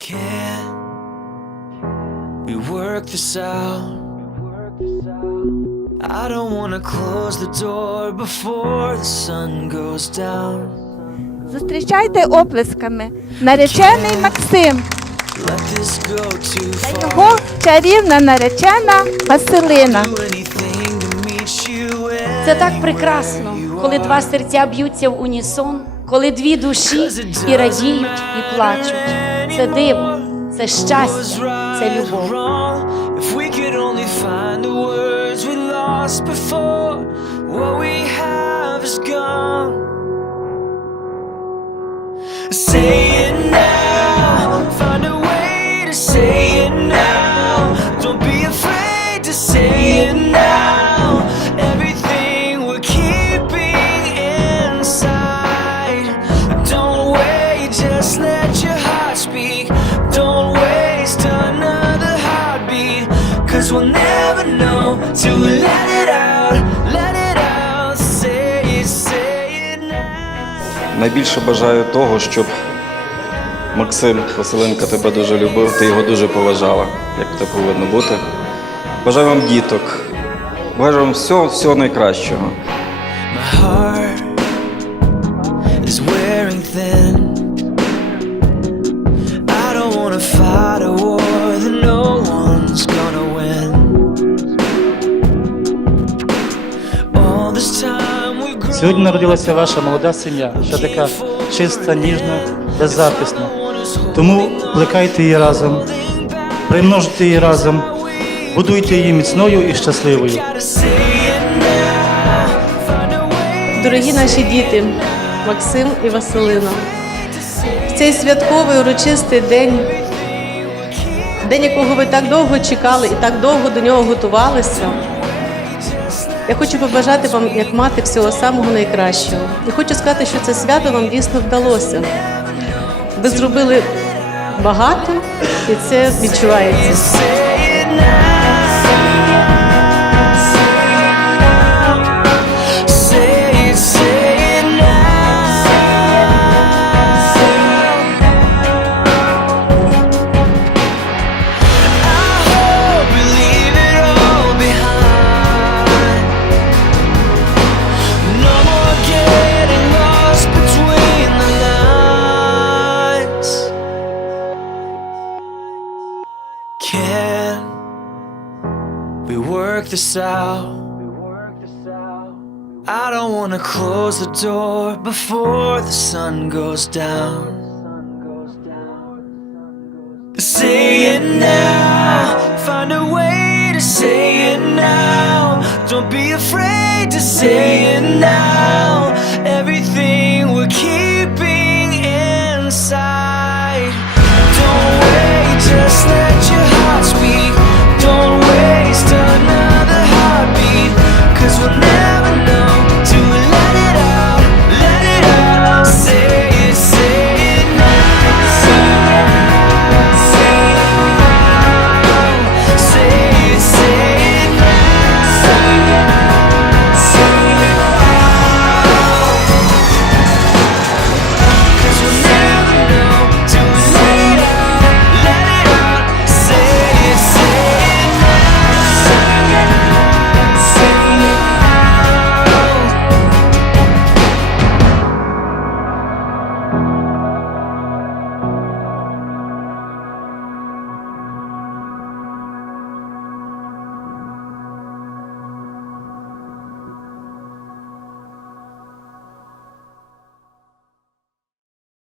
Can we work this out? I don't wanna close the door before the sun goes down. Зустрічайте оплесками. Наречений Максим Let this go too та far. його чарівна наречена Василина. Do anything to meet you Це так прекрасно, коли два серця б'ються в унісон, коли дві душі і радіють, і плачуть. Це диво, це щастя, це любов. If we could only find the words we lost before, what we have is gone. We'll never know till we let it out, let it out. Say it, say it now. Найбільше бажаю того, щоб Максим Василенко тебе дуже любив, ти його дуже поважала, як це повинно бути. Бажаю вам діток. Бажаю вам всього, всього найкращого. My heart is wearing thin. Сьогодні народилася ваша молода сім'я, ще така чиста, ніжна, беззахисна. Тому плекайте її разом, примножте її разом, будуйте її міцною і щасливою. Дорогі наші діти, Максим і Василина, в цей святковий урочистий день, день, якого ви так довго чекали і так довго до нього готувалися. Я хочу побажати вам, як мати, всього самого найкращого. І хочу сказати, що це свято вам дійсно вдалося. Ви зробили багато, і це відчувається. Can we work this out? I don't wanna close the door before the sun goes down. Say it now, find a way to say it now. Don't be afraid to say it now.